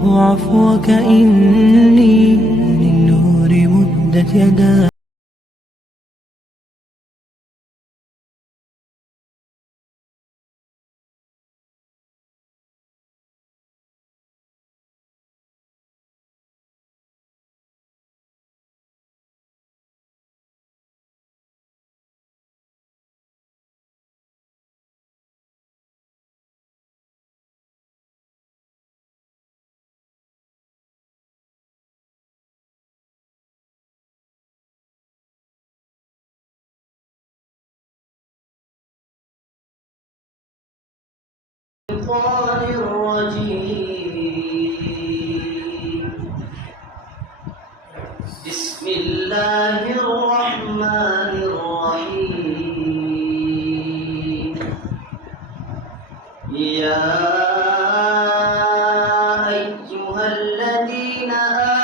الله عفوك إني للنور مدت يداي. الشيطان الرجيم. بسم الله الرحمن الرحيم. يا أيها الذين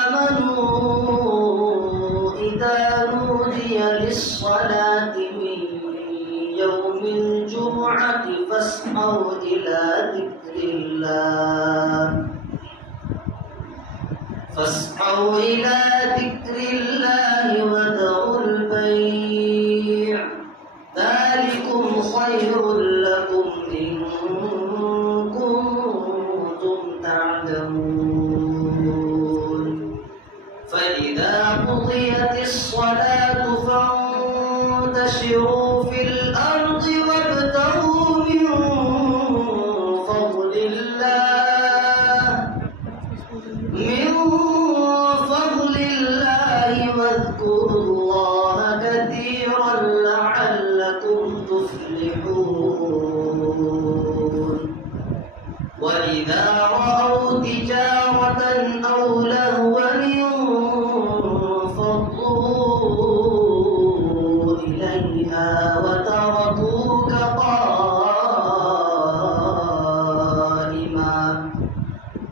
آمنوا إذا نودي للصلاة من يوم الجمعة فاسعوا إلى ذكر الله وذروا البيع ذلكم خير لكم إن كنتم تعلمون. فإذا قضيت الصلاة فانتشروا في الأرض وابتغوا من فضل الله واذكروا الله كثيرا لعلكم تفلحون. وإذا رأوا تجارة أو لهوا انفضوا إليها وتركوك قائما.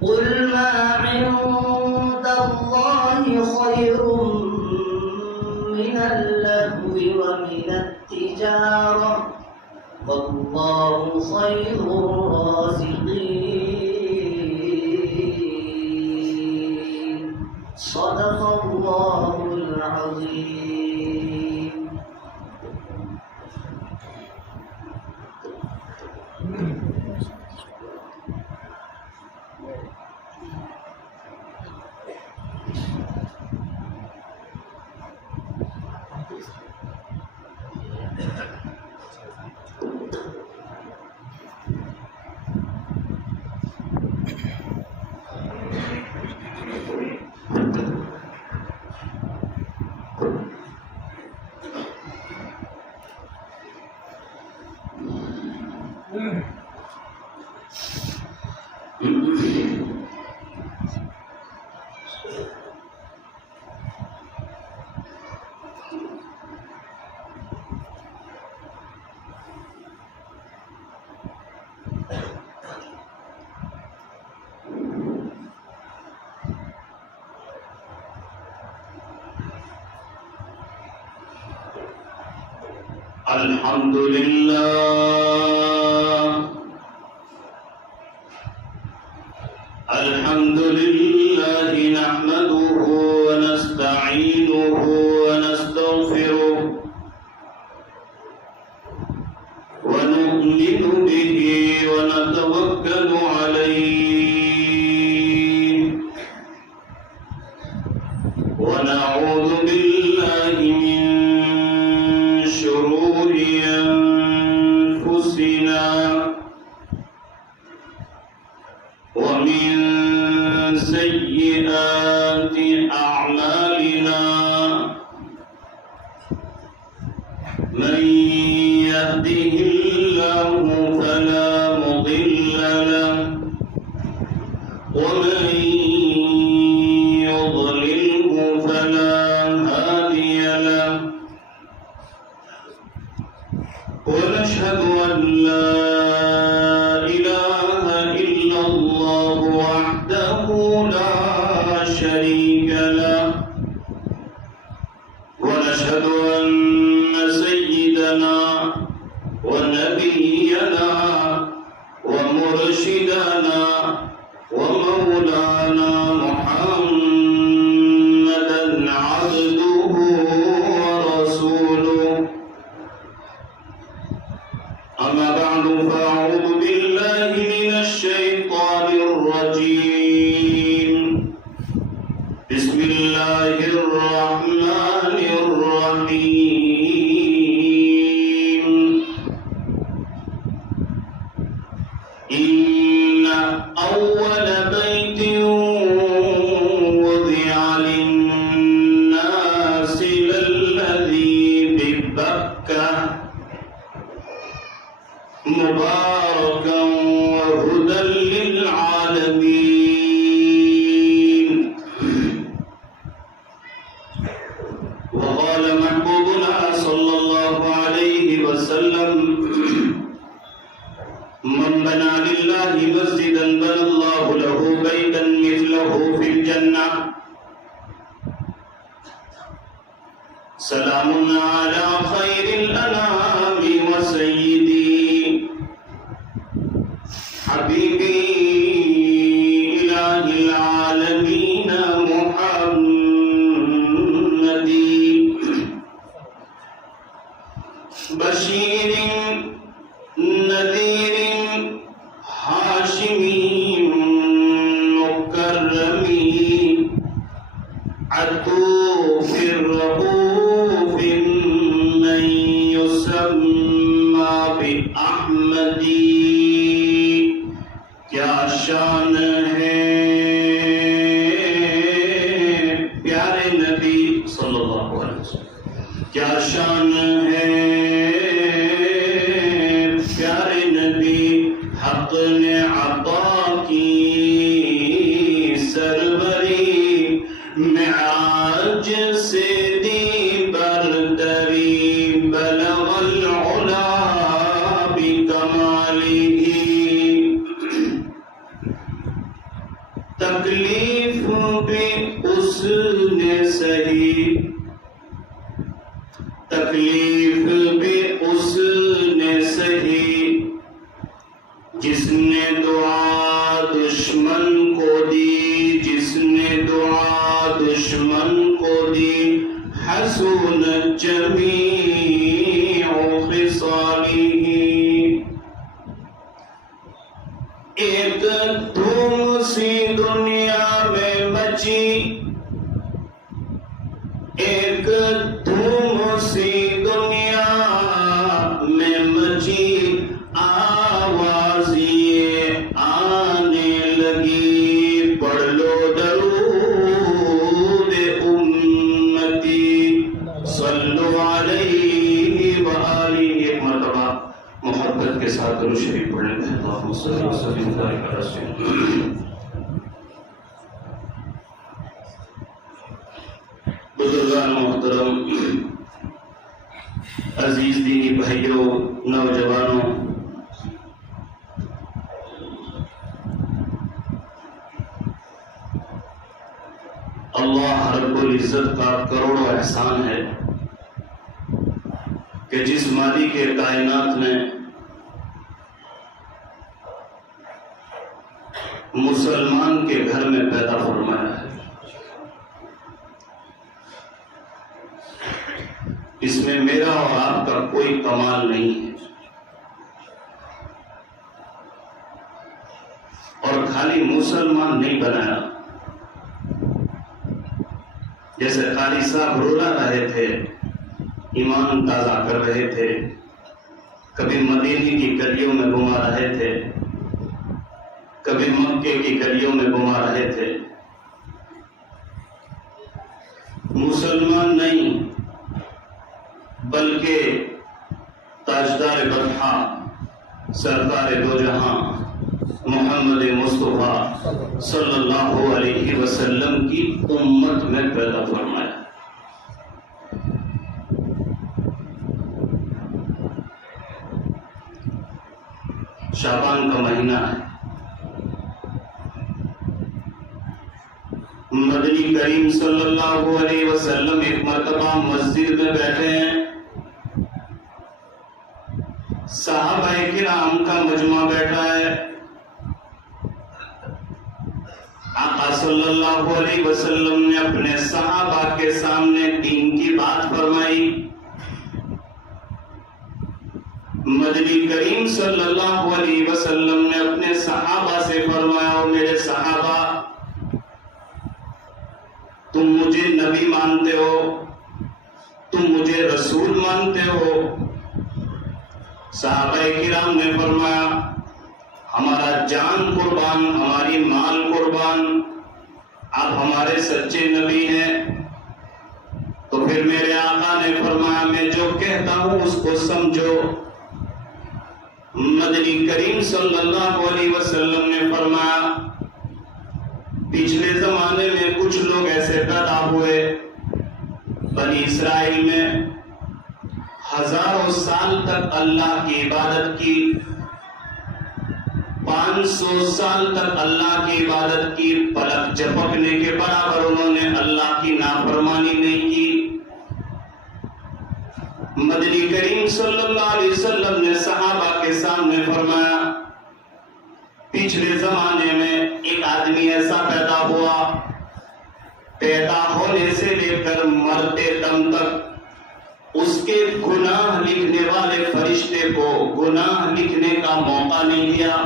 قل ما عند الله خير من اللهو ومن التجارة والله خير الرازقين. صدق الله العظيم. الحمد لله الحمد لله نحمده ونستعينه ونستغفره ونؤمن به ونتوكل عليه ونعوذ بالله من شرور أنفسنا ومن سيئات أعمالنا. من يهده الله فلا مضل له ومن يضلله فلا هادي له. ونشهد أن لا إله إلا الله وحده لا شريك له. ونشهد أن سيدنا ونبينا ومرشدنا ومولانا الجنة سلام على خير الأنام وسيدي حبيبي إله العالمين محمدي بشير نذير هاشمي مكرمي عطوف الرؤوف من يسمى بأحمدي کیا شان ہے پیارے نبی صلی اللہ علیہ وسلم کیا شان ہے پیارے نبی حق نے عطا کی سربری معراج سے دی بردری بلغ العلا بکمالہ تکلیف بھی اس نے سہی تکلیف بھی اس نے سہی جس نے دعا دشمن کو دی جس نے دعا دشمن کو دی حسنت جمیع خصالہ ایک دھوم سی دنیا میں مچی ایک دھوم سی دنیا میں مچی آواز یہ آنے لگی پڑھ لو درود امتی صلو علیہ وآلہ ایک مرتبہ محبت کے ساتھ درود شریف پڑھنے میں اللہم صلی وسلم وبارک علی رسول بزرگان محترم عزیز دینی بھائیوں نوجوانوں اللہ رب العزت کا کروڑوں احسان ہے کہ جس مالک کے کائنات نے مسلمان کے گھر میں پیدا فرمایا ہے اس میں میرا اور آپ کا کوئی کمال نہیں ہے اور خالی مسلمان نہیں بنایا جیسے قاری صاحب رولا رہے تھے ایمان تازہ کر رہے تھے کبھی مدینے کی گلیوں میں گھما رہے تھے کبھی مکے کی گلیوں میں گھما رہے تھے مسلمان نہیں بلکہ تاجدار بطحا سرکار دو جہاں محمد مصطفیٰ صلی اللہ علیہ وسلم کی امت میں پیدا فرمایا شعبان کا مہینہ ہے مدنی کریم صلی اللہ علیہ وسلم ایک مرتبہ مسجد میں بیٹھے ہیں صحابہ کرام کا مجمع بیٹھا ہے آقا صلی اللہ علیہ وسلم نے اپنے صحابہ کے سامنے دین کی بات فرمائی مدنی کریم صلی اللہ علیہ وسلم نے اپنے صحابہ سے فرمایا او میرے صحابہ تم مجھے نبی مانتے ہو تم مجھے رسول مانتے ہو صحابہ کرام نے فرمایا ہمارا جان قربان ہماری مال قربان آپ ہمارے سچے نبی ہیں تو پھر میرے آقا نے فرمایا میں جو کہتا ہوں اس کو سمجھو مدنی کریم صلی اللہ علیہ وسلم نے فرمایا پچھلے زمانے میں کچھ لوگ ایسے پیدا ہوئے بنی اسرائیل میں ہزاروں سال تک اللہ کی عبادت کی 500 سال تک اللہ کی عبادت کی، پلک جھپکنے کے برابر انہوں نے اللہ کی نافرمانی نہیں کی۔ مدنی کریم صلی اللہ علیہ وسلم نے صحابہ کے سامنے فرمایا، پچھلے زمانے میں ایک آدمی ایسا پیدا ہوا، پیدا ہونے سے لے کر مرتے دم تک اس کے گناہ لکھنے والے فرشتے کو گناہ لکھنے کا موقع نہیں دیا۔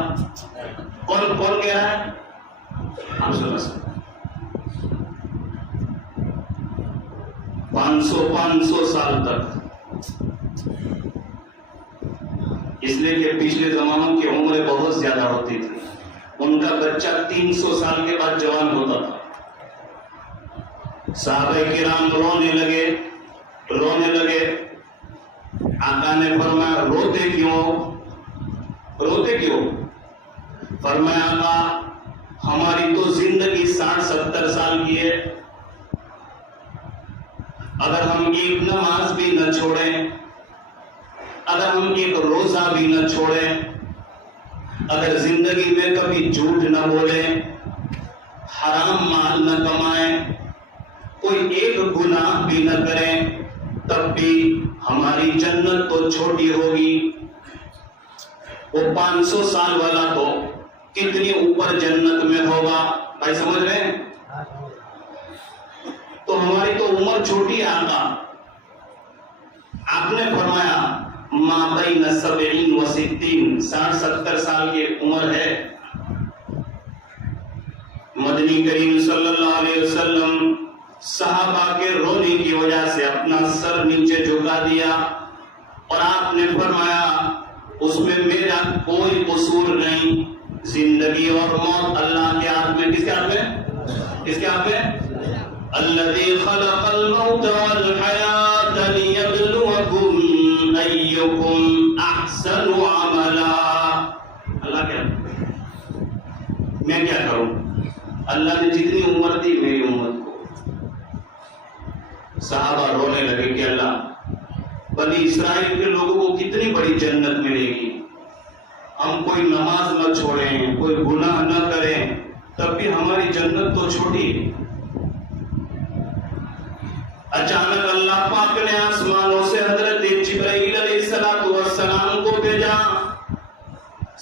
کون کہہ رہا ہے؟ آپ سمجھ 500 سال تک، اس لیے کہ پچھلے زمانوں کی عمریں بہت زیادہ ہوتی تھی، ان کا بچہ 300 سال کے بعد جوان ہوتا تھا۔ صحابہ کرام رونے لگے۔ آقا نے فرمایا روتے کیوں؟ فرمایا آقا ہماری تو زندگی 60-70 سال کی ہے، اگر ہم ایک نماز بھی نہ چھوڑیں، اگر ہم ایک روزہ بھی نہ چھوڑیں، اگر زندگی میں کبھی جھوٹ نہ بولیں، حرام مال نہ کمائیں، کوئی ایک گناہ بھی نہ کریں، تب بھی ہماری جنت تو چھوٹی ہوگی۔ وہ 500 سال والا تو کتنی اوپر جنت میں ہوگا، بھائی سمجھ رہے ہیں؟ تو ہماری تو عمر چھوٹی ہے آقا۔ آپ نے فرمایا ما بین 70 و 60، 60-70 سال کی عمر ہے۔ مدنی کریم صلی اللہ علیہ وسلم صحابہ کے رونے کی وجہ سے اپنا سر نیچے جھکا دیا اور آپ نے فرمایا اس میں میرا کوئی قصور نہیں، زندگی اور موت اللہ کے ہاتھ میں۔ کس کے ہاتھ میں؟ کس کے ہاتھ میں؟ الذی خلق الموت والحیاة لیبلوکم ایکم احسن عملا۔ اللہ کیا، میں کیا کروں؟ اللہ نے جتنی عمر دی میری امت کو۔ صحابہ رونے لگے کہ اللہ بنی اسرائیل کے لوگوں کو کتنی بڑی جنت ملے گی، ہم کوئی نماز نہ چھوڑیں، کوئی گناہ نہ کریں، تب بھی ہماری جنت تو چھوٹی ہے۔ اچانک اللہ پاک نے آسمانوں سے حضرت جبرائیل علیہ السلام کو بھیجا۔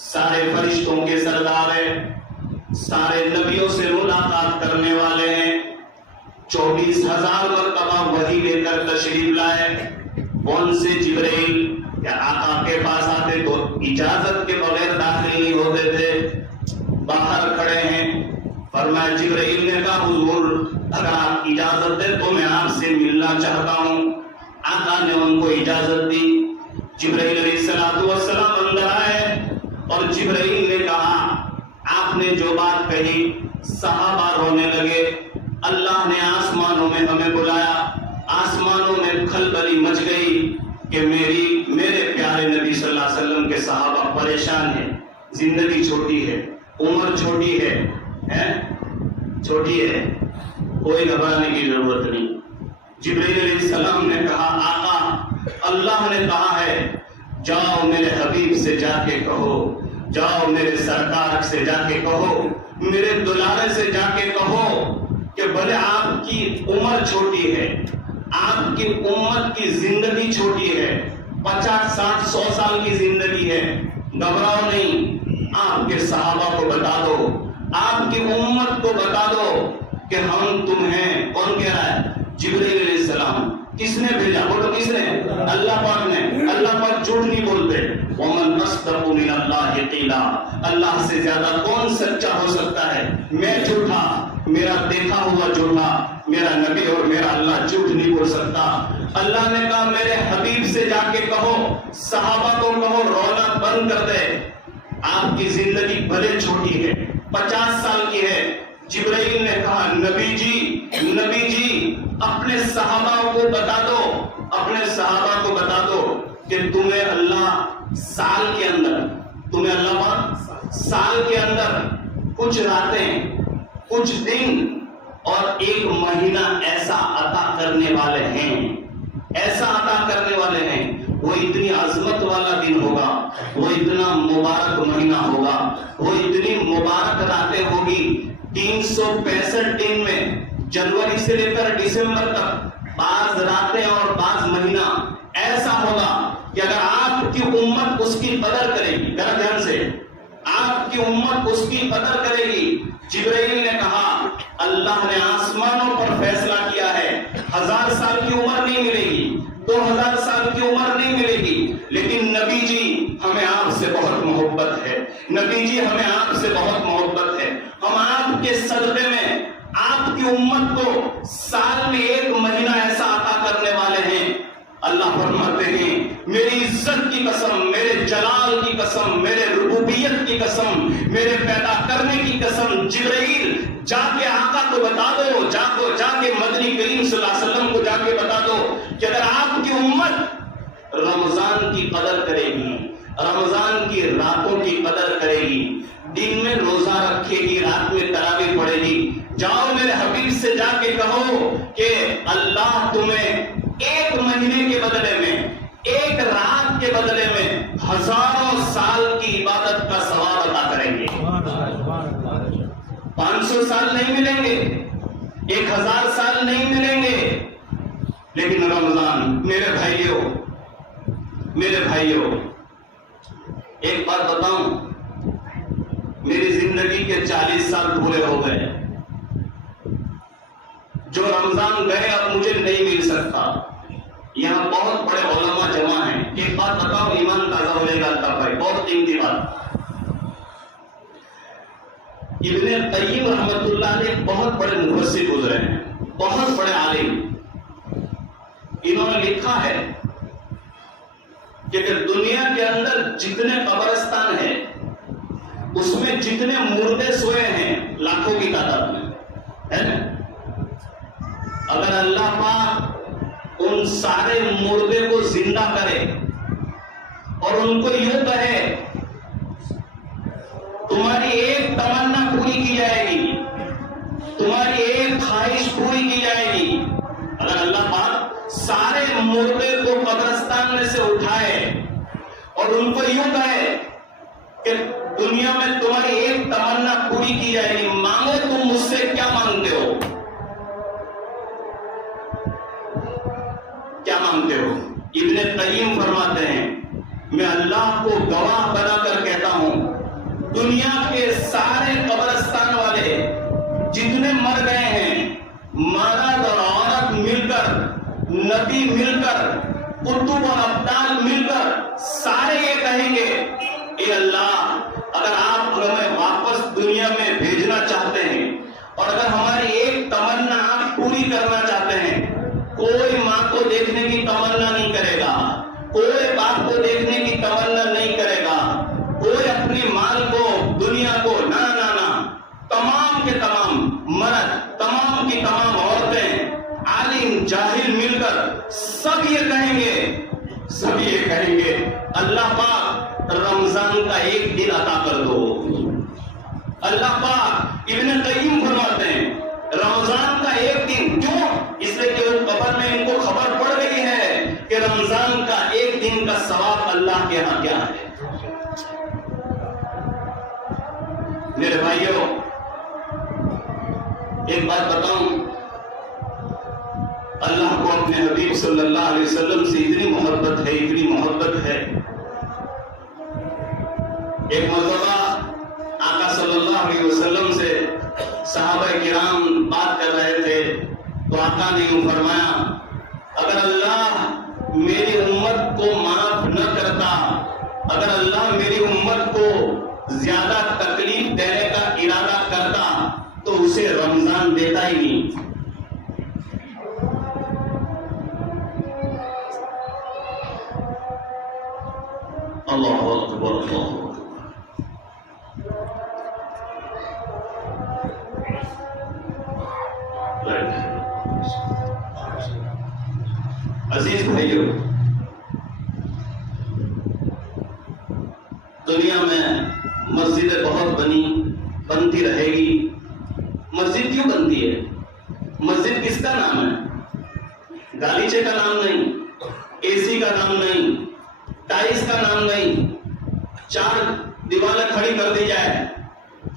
سارے فرشتوں کے سردار ہیں، سارے نبیوں سے ملاقات کرنے والے ہیں، 24,000 مرتبہ وحی لے کر تشریف لائے۔ کون سے جبرائیل؟ کیا آقا کے پاس آتے تو اجازت کے بغیر داخل نہیں ہوتے تھے، باہر کھڑے ہیں۔ فرمایا جبرائیل نے کہا حضور اگر آپ اجازت دیں تو میں آپ سے ملنا چاہتا ہوں۔ آقا نے ان کو اجازت دی۔ جبرائیل علیہ السلام اندر آئے اور جبرائیل نے کہا آپ نے جو بات کہی، صحابہ رونے لگے۔ اللہ نے آسمانوں میں ہمیں بلایا، آسمانوں میں کھلبلی مچ گئی کہ میرے پیارے نبی صلی اللہ علیہ وسلم کے صحابہ پریشان ہیں، زندگی چھوٹی ہے، عمر چھوٹی ہے، کوئی گھبرانے کی ضرورت نہیں۔ جبرائیل علیہ السلام نے کہا آقا اللہ نے کہا ہے جاؤ میرے حبیب سے جا کے کہو، جاؤ میرے سرکار سے جا کے کہو، میرے دلارے سے جا کے کہو کہ بھلے آپ کی عمر چھوٹی ہے، آپ کی امت کی زندگی چھوٹی ہے، 50 60 100 سال کی زندگی ہے، گھبراؤ نہیں، آپ کے صحابہ کو بتا دو، آپ کی امت کو بتا دو کہ ہم تمہیں، کون کہہ رہا ہے؟ جبرائیل علیہ السلام۔ کس نے بھیجا؟ بولو کس نے؟ اللہ پاک نے۔ اللہ پاک جھوٹ نہیں بولتے۔ وَمَنْ أَصْدَقُ مِنَ اللَّهِ قِيلًا، اللہ سے زیادہ کون سچا ہو سکتا ہے؟ میں جھوٹا، میرا دیکھا ہوا جھوٹا، میرا نبی اور میرا اللہ جھوٹ نہیں بول سکتا۔ اللہ نے کہا میرے حبیب سے جا کے کہو، صحابہ کو کہو رونا بند کر دے، آپ کی زندگی بھلے چھوٹی ہے، 50 سال کی ہے۔ جبرائیل نے کہا نبی جی اپنے صحابہ کو بتا دو، اپنے صحابہ کو بتا دو کہ تمہیں اللہ سال کے اندر، تمہیں اللہ سال کے اندر کچھ راتیں، کچھ دن اور 1 مہینہ ایسا عطا کرنے والے ہیں، ایسا عطا کرنے والے ہیں۔ وہ اتنی عظمت والا دن ہوگا، وہ اتنا مبارک مہینہ ہوگا، وہ اتنی مبارک راتیں ہوگی۔ 365 دن میں جنوری سے لے کر دسمبر تک بعض راتیں اور بعض مہینہ ایسا ہوگا کہ اگر آپ کی امت اس کی قدر کرے گی، ذرا دھیان سے، آپ کی امت اس کی قدر کرے گی۔ جبرائیل نے کہا اللہ نے آسمانوں پر فیصلہ کیا ہے 1000 سال کی عمر نہیں ملے گی، 2000 سال کی عمر نہیں ملے گی، لیکن نبی جی ہمیں آپ سے بہت محبت ہے، نبی جی ہمیں آپ سے بہت محبت ہے، ہم آپ کے صدقے میں آپ کی امت کو سال میں 1 مہینہ ایسا عطا کرنے والے ہیں۔ اللہ فرماتے ہیں میری عزت کی قسم، میرے جلال کی قسم، میرے ربوبیت کی قسم، میرے پیدا کرنے کی قسم، جبرائیل جا کے آقا کو بتا دو، جا کے مدنی کریم صلی اللہ علیہ وسلم کو جا کے بتا دو کہ اگر آپ کی امت رمضان کی قدر کرے گی، رمضان کی راتوں کی قدر کرے گی، دن میں روزہ رکھے گی، رات میں تراویح پڑھے گی، جاؤ میرے حبیب سے جا کے کہو کہ اللہ تمہیں 1 مہینے کے بدلے میں، 1 رات کے بدلے میں 1000 سال کی عبادت کا ثواب عطا کریں گے۔ 500 سال نہیں ملیں گے، 1000 سال نہیں ملیں گے، لیکن رمضان میرے بھائیوں ایک بات بتاؤں، میری زندگی کے 40 سال پورے ہو گئے، جو رمضان گئے اب مجھے نہیں مل سکتا۔ یہاں بہت بڑے علماء جمع ہیں، ایک بات بتاؤ ایمان تازہ ہو جائے گا اللہ بھائی، بہت قیمتی بات۔ ابن قیم رحمت اللہ علیہ بہت بڑے مفسر گزرے ہیں، بہت بڑے عالم، انہوں نے لکھا ہے کہ دنیا کے اندر جتنے قبرستان ہیں اس میں جتنے مردے سوئے ہیں لاکھوں کی تعداد میں ہے نا، اگر اللہ پاک ان سارے مردے کو زندہ کرے اور ان کو یوں کہے تمہاری ایک تمنا پوری کی جائے گی، تمہاری ایک خواہش پوری کی جائے گی، اگر اللہ پاک سارے مردے کو قبرستان میں سے اٹھائے اور ان کو یوں کہے کہ دنیا میں تمہاری ایک تمنا پوری کی جائے گی، مانگو تم مجھ سے کیا مانگتے ہو، کیا مانگتے ہو؟ ابن قیم فرماتے ہیں میں اللہ کو گواہ بنا کر کہتا ہوں دنیا کے سارے قبرستان والے جتنے مر گئے ہیں، مرد اور عورت مل کر، نبی مل کر، قطب اور ابدال مل کر، سارے یہ کہیں گے اے اللہ اگر آپ ہمیں واپس دنیا میں بھیجنا چاہتے ہیں اور اگر ہماری ایک تمنا آپ پوری کرنا چاہتے ہیں، کوئی ماں کو دیکھنے کی تمنا نہیں کرے گا، کوئی باپ کو دیکھنے کی تمنا نہیں کرے گا، کوئی اپنی مال کو، دنیا کو، نہ تمام کے تمام مرد، تمام کی تمام عورتیں، عالم جاہل مل کر سب یہ کہیں گے اللہ پاک رمضان کا ایک دن عطا کر دو۔ اللہ پاک ابن قیم فرماتے ہیں رمضان کا ایک دن، کیوں؟ اس لیے کہ وہ قبر میں ان کو خبر پڑ گئی ہے کہ رمضان کا ایک دن کا ثواب اللہ کے ہاں کیا ہے۔ میرے بھائیوں ایک بات بتاؤں، اللہ کو اپنے حبیب صلی اللہ علیہ وسلم سے اتنی محبت ہے، اتنی محبت ہے، ایک مرتبہ آقا صلی اللہ علیہ وسلم سے صحابہ کرام بات کر رہے تھے تو آقا نے یوں فرمایا اگر اللہ میری امت کو معاف نہ کرتا، اگر اللہ میری امت کو زیادہ تکلیف دینے کا ارادہ کرتا تو اسے رمضان دیتا ہی نہیں۔ اللہ اکبر، اللہ اکبر۔ عزیز بھائیو، دنیا میں مسجدیں بہت بنتی رہے گی۔ مسجد کیوں بنتی ہے؟ مسجد کس کا نام ہے؟ گالیچے کا نام نہیں، اے سی کا نام نہیں، ٹائلس کا نام نہیں، 4 دیواریں کھڑی کر دی جائے،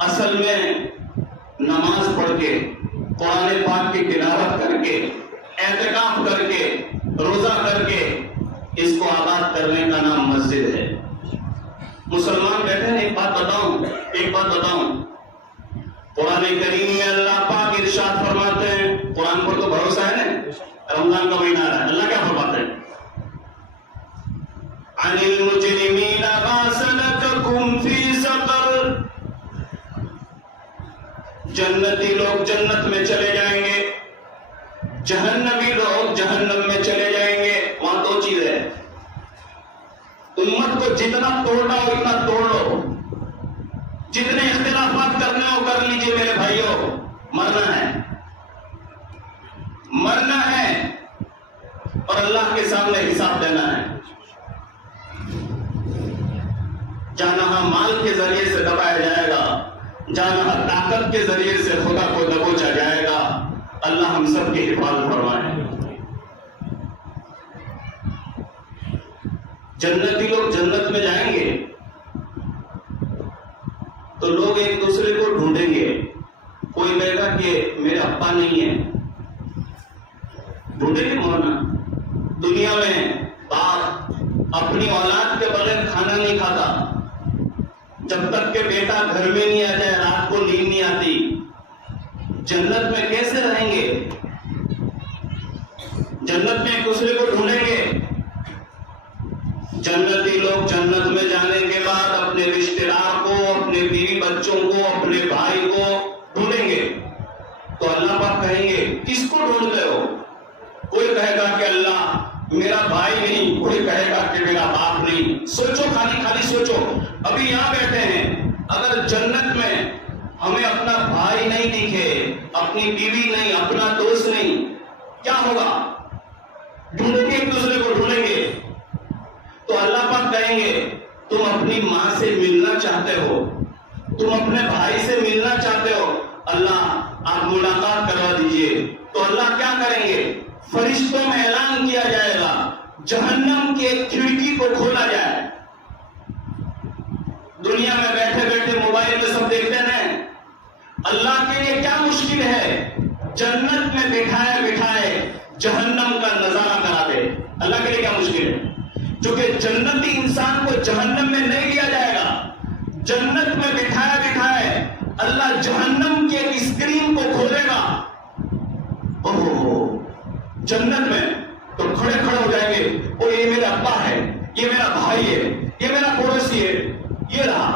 اصل میں نماز پڑھ کے، قرآن پاک کی تلاوت کر کے، اعتکاف کر کے، روزہ کر کے، اس کو آباد کرنے کا نام مسجد ہے۔ مسلمان بیٹھے ہیں، ایک بات بتاؤں، قرآن کریم میں اللہ پاک ارشاد فرماتے ہیں، قرآن پر تو بھروسہ ہے نا، رمضان کا مہینہ آ رہا ہے، اللہ کیا فرماتے ہیں؟ عن المجرمین ما سلککم فی سقر، جنتی لوگ جنت میں چلے جائیں گے، جہنمی لوگ جہنم میں چلے جائیں گے۔ وہاں 2 چیز ہے، امت کو جتنا توڑنا ہو اتنا توڑ لو، جتنے اختلافات کرنے ہو کر لیجئے میرے بھائیوں، مرنا ہے اور اللہ کے سامنے حساب دینا ہے۔ جہاں مال کے ذریعے سے دبایا جائے گا، جہاں طاقت کے ذریعے سے خدا کو دبوچا جائے گا، اللہ ہم سب کی حفاظت فرمائے۔ جنتی لوگ جنت میں جائیں گے تو لوگ ایک دوسرے کو ڈھونڈیں گے، کوئی کہے گا کہ میرے ابا نہیں ہے، ڈھونڈیں گے مولانا۔ دنیا میں باپ اپنی اولاد کے بغیر کھانا نہیں کھاتا، جب تک کہ بیٹا گھر میں نہیں آ جائے، رات کو نیند نہیں آتی۔ جنت میں کیسے رہیں گے؟ جنت میں ایک دوسرے کو ڈھونڈیں گے۔ جنتی لوگ جنت میں جانے کے بعد اپنے رشتہ دار کو، اپنے بیوی بچوں کو، اپنے بھائی کو ڈھونڈیں گے، تو اللہ پاک کہیں گے کس کو ڈھونڈ رہے ہو؟ کوئی کہے گا کہ اللہ میرا بھائی نہیں، کوئی کہے گا کہ میرا باپ نہیں۔ سوچو، خالی سوچو، ابھی یہاں بیٹھے ہیں، اگر جنت میں ہمیں اپنا بھائی نہیں دکھے، اپنی بیوی نہیں، اپنا دوست نہیں، کیا ہوگا؟ ڈھونڈیں گے، ایک دوسرے کو ڈھونڈیں گے۔ تو اللہ پاک کہیں گے تم اپنی ماں سے ملنا چاہتے ہو، تم اپنے بھائی سے ملنا چاہتے ہو، اللہ آپ ملاقات کروا دیجئے۔ تو اللہ کیا کریں گے؟ فرشتوں میں اعلان کیا جائے گا، جہنم کی ایک کھڑکی کو کھولا جائے۔ دنیا میں بیٹھے بیٹھے موبائل میں سب دیکھتے ہیں، اللہ کے لیے کیا مشکل ہے؟ جنت میں بٹھائے جہنم کا نظارہ کرا دے۔ اللہ کے لیے کیا مشکل ہے؟ چونکہ جنتی انسان کو جہنم میں نہیں لیا جائے گا، جنت میں بٹھائے اللہ جہنم کی ایک اسکرین کو کھولے گا، جنت میں تو کھڑے ہو جائیں گے، اور یہ میرا ابا ہے، یہ میرا بھائی ہے، یہ میرا پڑوسی ہے، یہ رہا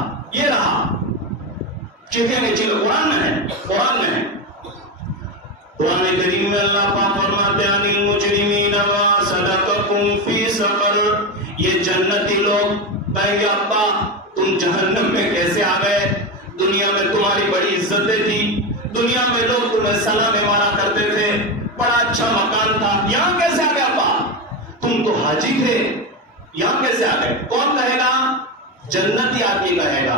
چیزیں چیزیں قرآن میں ہے۔ قرآن کریم میں اللہ پاک فرماتے ہیں عن المجرمین ما سلککم فی سقر، یہ جنتی لوگ کہیں گے ابا تم جہنم میں کیسے آ گئے؟ دنیا میں تمہاری بڑی عزتیں تھی، دنیا میں لوگ تمہیں سلام مارا کرتے تھے، بڑا اچھا مکان تھا، یہاں کیسے آ گئے ابا؟ تم تو حاجی تھے، یہاں کیسے آ گئے؟ کون کہے گا؟ جنتی آدمی کہے گا،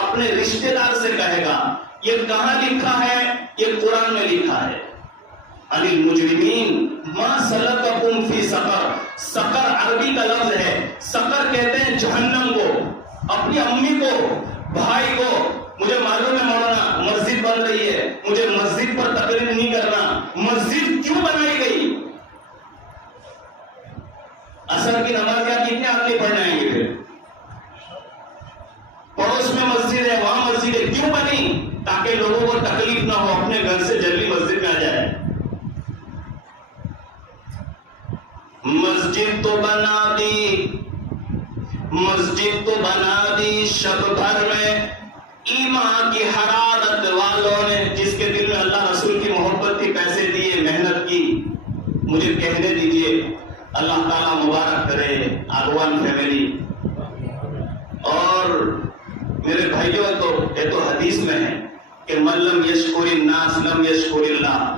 اپنے رشتہ دار سے کہے گا۔ یہ کہاں لکھا ہے؟ یہ قرآن میں لکھا ہے، عن المجرمین ما سلککم فی سقر۔ سقر عربی کا لفظ ہے، سقر کہتے ہیں جہنم کو۔ اپنی امی کو، بھائی کو، مجھے معلوم ہے مولانا مسجد بن رہی ہے، مجھے مسجد پر تقریر نہیں کرنا، مسجد کیوں بنائی گئی؟ عصر کی نماز کیا کتنے آدمی پڑھنے آئیں گے؟ پھر پڑوس میں مسجد ہے، وہاں مسجد ہے، کیوں بنی؟ تاکہ لوگوں کو تکلیف نہ ہو، اپنے گھر سے جلدی مسجد میں آ جائے۔ مسجد تو بنا دی شب بھر میں ایمان کی حرارت والوں نے، جس کے دل میں اللہ رسول کی محبت تھی، پیسے دیے، محنت کی۔ مجھے کہنے دیجئے، اللہ تعالیٰ مبارک کرے آغوان فیملی۔ اور میرے بھائیوں یہ تو حدیث میں ہے کہ من لم یشکر الناس لم یشکر اللہ،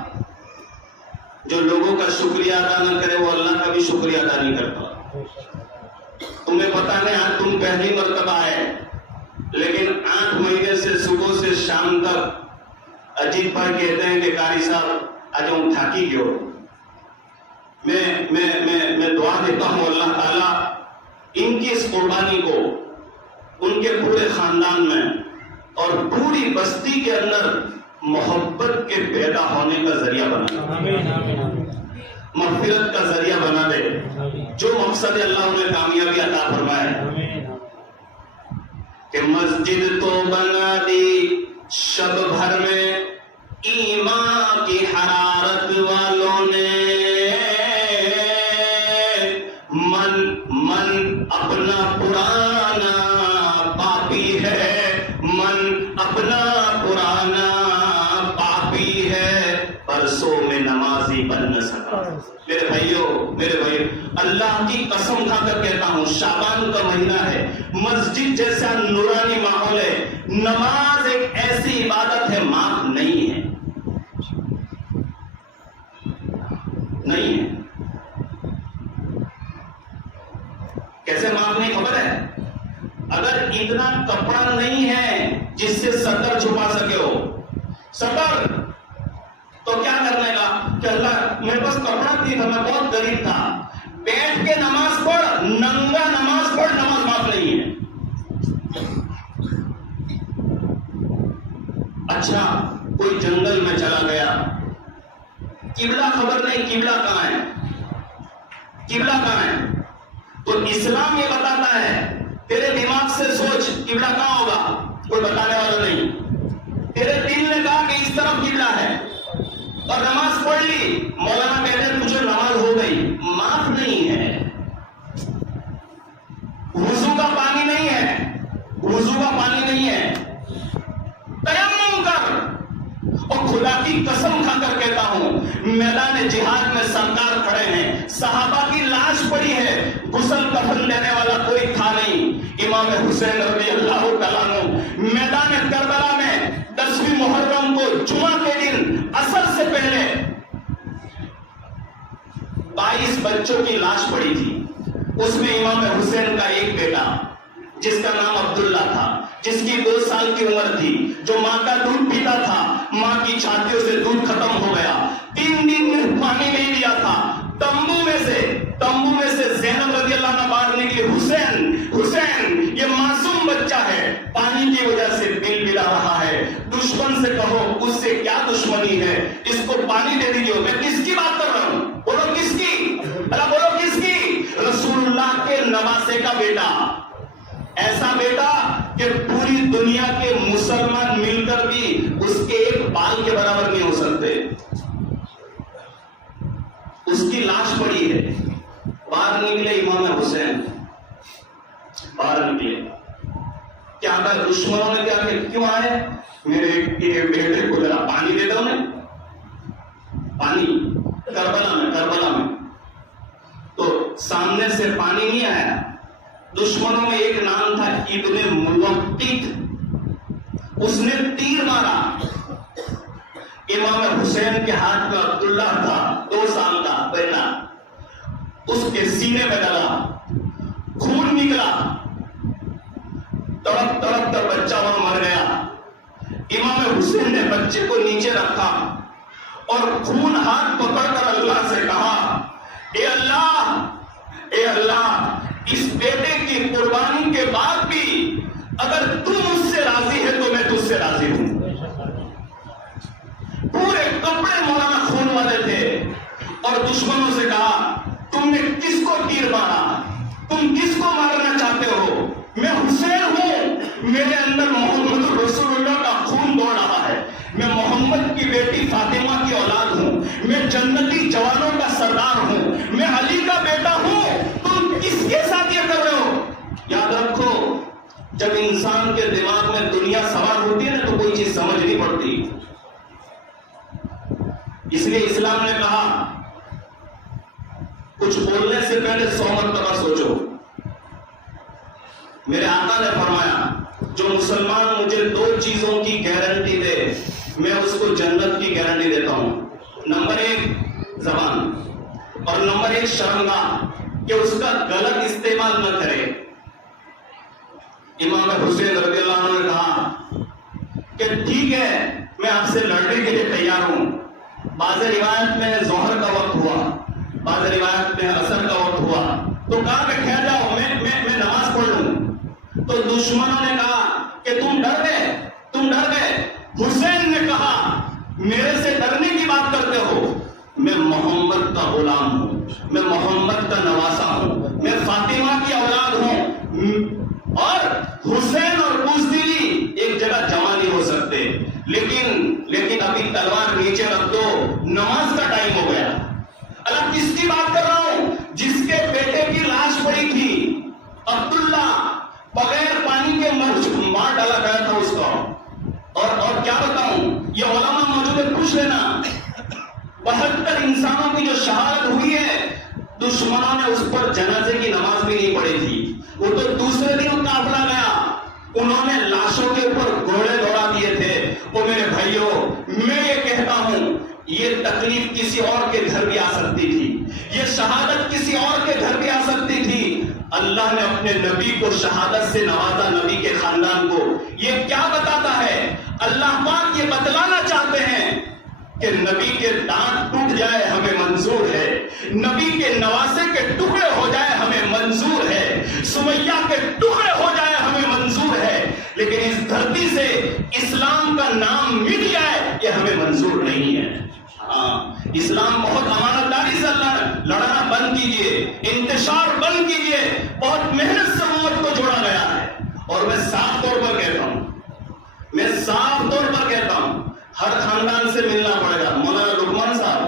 جو لوگوں کا شکریہ ادا نہ کرے وہ اللہ کا بھی شکریہ ادا نہیں کرتا۔ تمہیں پتا نہیں آج تم پہلی مرتبہ آئے، لیکن 8 مہینے سے صبح سے شام تک عجیب بھائی کہتے ہیں کہ قاری صاحب آج ہم تھاکی کیوں؟ میں دعا دیتا ہوں اللہ تعالیٰ ان کی اس قربانی کو ان کے پورے خاندان میں اور پوری بستی کے اندر محبت کے پیدا ہونے کا ذریعہ بنا دے، مغفرت کا ذریعہ بنا دے، جو مقصد اللہ انہیں کامیابی عطا فرمائے۔ کہ مسجد تو بنا دی شب بھر میں ایمان کی حرارت والوں نے، من اپنا پرانا پاپی ہے، من اپنا پرانا پاپی ہے، پرسوں میں نمازی بن نہ سکا۔ میرے بھائیو، اللہ کی قسم کھا کر کہتا ہوں، شعبان کا مہینہ ہے، مسجد جیسا نورانی ماحول ہے، نماز ایک ایسی عبادت ہے معاف نہیں ہے، نہیں ہے۔ کیسے معاف نہیں خبر ہے؟ اگر اتنا کپڑا نہیں ہے جس سے سطر چھپا سکے ہو، سطر تو کیا کرنے کا کہ اللہ میرے پاس کپڑا نہیں تھا، میں بہت غریب تھا، بیٹھ کے نماز پڑھ، ننگا نماز پڑھ، نماز معاف نہیں ہے۔ اچھا کوئی جنگل میں چلا گیا، قبلہ خبر نہیں، قبلہ کہاں ہے، قبلہ کہاں ہے؟ تو اسلام یہ بتاتا ہے، تیرے دماغ سے سوچ قبلہ کہاں ہوگا، کوئی بتانے والا نہیں، تیرے دل نے کہا کہ اس طرف قبلہ ہے اور نماز پڑھ لی، مولانا کہتے ہیں تجھے نماز ہو گئی، معاف نہیں ہے۔ وضو کا پانی نہیں ہے، وضو کا پانی نہیں ہے، تیمم کر۔ اور خدا کی قسم کھا کر کہتا ہوں، میدان جہاد میں سرکار کھڑے ہیں، صحابہ کی لاش پڑی ہے، غسل کفن دینے والا کوئی تھا نہیں۔ امام حسین رضی اللہ تعالیٰ عنہ میدان کربلا میں 10ویں محرم کو جمعہ کے دن عصر سے پہلے 22 بچوں کی لاش پڑی تھی، اس میں امام حسین کا ایک بیٹا جس کا نام عبداللہ تھا، جس کی 2 سال کی عمر تھی، جو ماں کا دودھ پیتا تھا، ماں کی چھاتیوں سے دودھ ختم ہو گیا، 3 دن میں پانی نہیں دیا تھا، تمبو میں سے زینب رضی اللہ عنہ باہر نکلی، حسین یہ معصوم بچہ ہے، پانی کی وجہ سے دل بلا رہا ہے، دشمن سے کہو اس سے کیا دشمنی ہے، اس کو پانی دے دیجیے۔ میں کس کی بات کر رہا ہوں؟ بولو کس کی؟ اللہ بولو کس کی؟ رسول اللہ کے نواسے کا بیٹا، ایسا بیٹا کہ پوری دنیا کے مسلمان مل کر بھی اس کے ایک بال کے برابر نہیں ہو سکتے، اس کی لاش پڑی ہے۔ باہر نکلے امام حسین، باہر نکلے، کیا کہا دشمنوں نے، کیا کہ کیوں آئے؟ میرے بیٹے کو ذرا پانی دے دو، انہیں پانی، کربلا میں تو سامنے سے پانی نہیں آیا۔ دشمنوں میں ایک نام تھا ابن موقت، اس نے تیر مارا، امام حسین کے ہاتھ میں عبداللہ تھا 2 سال کا بیٹا، اس کے سینے میں ڈالا، خون نکلا، تڑپ تڑپ کر بچہ وہاں مر گیا۔ امام حسین نے بچے کو نیچے رکھا اور خون ہاتھ پکڑ کر اللہ سے کہا، اے اللہ اس بیٹے کی قربانی کے بعد بھی اگر تم مجھ سے راضی ہے تو میں تجھ سے راضی ہوں۔ پورے کپڑے مولانا خون والے تھے اور دشمنوں سے کہا، تم نے کس کو تیر مارا، تم کس کو مارنا چاہتے ہو؟ میں حسین ہوں، میرے اندر محمد رسول اللہ کا خون دوڑ رہا ہے، میں محمد کی بیٹی فاطمہ کی اولاد ہوں، میں جنتی جوانوں کا سردار ہوں، میں علی کا بیٹا ہوں، تم کس کے ساتھ یہ کر رہے ہو؟ یاد رکھو، جب انسان کے دماغ میں دنیا سوار ہوتی ہے نا تو کوئی چیز سمجھ نہیں پڑتی، اس لیے اسلام نے کہا کچھ بولنے سے پہلے 100 مرتبہ سوچو۔ میرے آقا نے فرمایا، جو مسلمان مجھے 2 چیزوں کی گارنٹی دے میں اس کو جنت کی گارنٹی دیتا ہوں، نمبر 1 زبان اور نمبر 1 شرمگاہ، کہ اس کا غلط استعمال نہ کرے۔ امام حسین رضی اللہ عنہ نے کہا کہ ٹھیک ہے میں آپ سے لڑنے کے لیے تیار ہوں۔ بعض روایت میں ظہر کا وقت ہوا، بعض روایت میں عصر کا وقت ہوا، تو کہا کہ ٹھہر جاؤ، میں تو دشمنوں نے کہا کہ تم ڈر گئے. حسین نے کہا میرے سے ڈرنے کی بات کرتے ہو؟ میں محمد کا غلام ہوں, میں محمد کا نواسا ہوں, میں فاطمہ کی اولاد ہوں, اور حسین اور بزدلی ایک جگہ جمع نہیں ہو سکتے. لیکن ابھی تلوار نیچے رکھ دو, نماز کا ٹائم ہو گیا. اللہ کس کی بات کر رہا ہوں؟ جس کے بیٹے کی لاش پڑی تھی, عبداللہ, بغیر پانی کے مار ڈالا گیا تھا اس کو. اور کیا بتاؤں, یہ علماء موجود ہے, پوچھ لینا. 72 انسانوں کی جو شہادت ہوئی ہے, دشمنوں نے اس پر جنازے کی نماز بھی نہیں پڑھی تھی. وہ تو دوسرے دن قافلہ گیا, انہوں نے لاشوں کے اوپر گھوڑے دوڑا دیے تھے. وہ میرے بھائیوں, میں یہ کہتا ہوں, یہ تکلیف کسی اور کے گھر بھی آ سکتی تھی, یہ شہادت کسی اور کے گھر بھی آ سکتی تھی. اللہ نے اپنے نبی کو شہادت سے نوازا, نبی کے خاندان کو. یہ کیا بتاتا ہے؟ اللہ پاک یہ بتلانا چاہتے ہیں کہ نبی کے دانت ٹوٹ جائے ہمیں منظور ہے, نبی کے نواسے کے ٹکڑے ہو جائے ہمیں منظور ہے, سمیہ کے ٹکڑے ہو جائے ہمیں منظور ہے, لیکن اس دھرتی سے اسلام کا نام مٹ جائے یہ ہمیں منظور نہیں ہے. اسلام بہت امانت داری سے اللہ لڑنا بند کیجئے, انتشار بند کیجئے. بہت محنت سے امت کو جوڑا گیا ہے. اور میں صاف طور پر کہتا ہوں, ہر خاندان سے ملنا پڑے گا. مولانا لقمان صاحب,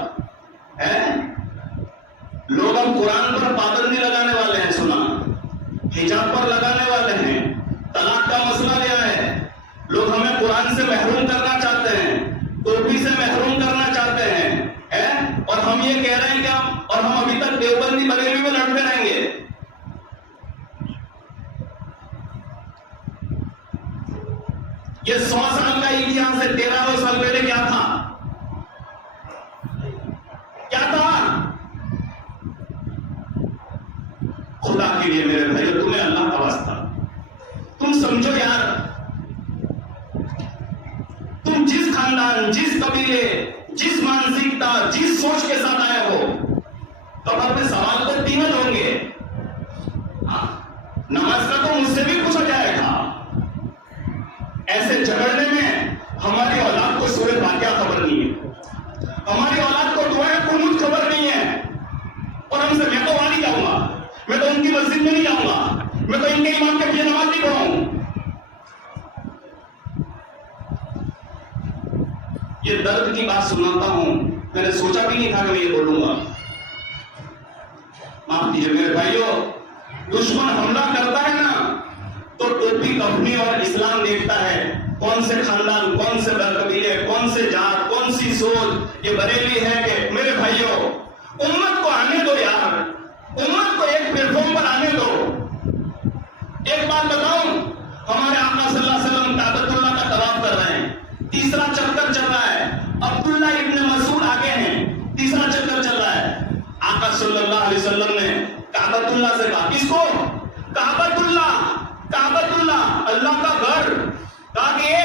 لوگ ہم قرآن پر پابندی لگانے والے ہیں, سنا, حجاب پر لگانے والے ہیں, طلاق کا مسئلہ لے آئے, لوگ ہمیں قرآن سے محروم کرنا چاہتے ہیں, ٹوپی سے محروم کرنا چاہتے ہیں, اور ہم یہ کہہ رہے ہیں کہ ہم ابھی تک دیوبندی بریلوی میں لڑتے رہیں گے. یہ 100 سال کا اتہاس ہے. 1300 سال پہلے کیا تھا؟ خدا کے لیے میرے بھائی, تمہیں اللہ کا واسطہ, تم سمجھو یار, تم جس خاندان, جس قبیلے, جس مانسکتا, جس سوچ کے ساتھ آئے ہو, قبر میں سوال تو تین ہوں گے. نماز کا تو مجھ سے بھی پوچھا جائے گا. ایسے جھگڑنے میں ہماری اولاد کو سورہ فاتحہ خبر نہیں ہے, ہماری اولاد کو دعائیں قنوت خبر نہیں ہے, اور ہم سے میں تو وہاں نہیں جاؤں گا, میں تو ان کی مسجد میں نہیں جاؤں گا, میں تو ان کے امام کے پیچھے نماز نہیں پڑھاؤں. یہ درد کی بات سناتا ہوں, میں نے سوچا بھی نہیں تھا کہ میں یہ بولوں گا. معاف کیجیے میرے بھائیوں, دشمن حملہ کرتا ہے نا تو ٹوپی, کفنی اور اسلام دیکھتا ہے, کون سے خاندان, کون سے قبیلے, کون سے جات, کون سی سوچ. یہ بریلی ہے کہ میرے بھائیوں, امت کو آنے دو یار, امت کو ایک پلیٹ فارم پر آنے دو. ایک بات بتاؤں, ہمارے آقا صلی اللہ علیہ وسلم کعبۃ اللہ کا طواف کر رہے ہیں, تیسرا چکر چل رہا ہے, عبداللہ ابن مسعود آگے ہیں, تیسرا چکر چل رہا ہے. آقا صلی اللہ علیہ وسلم نے کعبۃ اللہ سے کہا, کس کو؟ کعبۃ اللہ, اللہ کا گھر, کہا کہ اے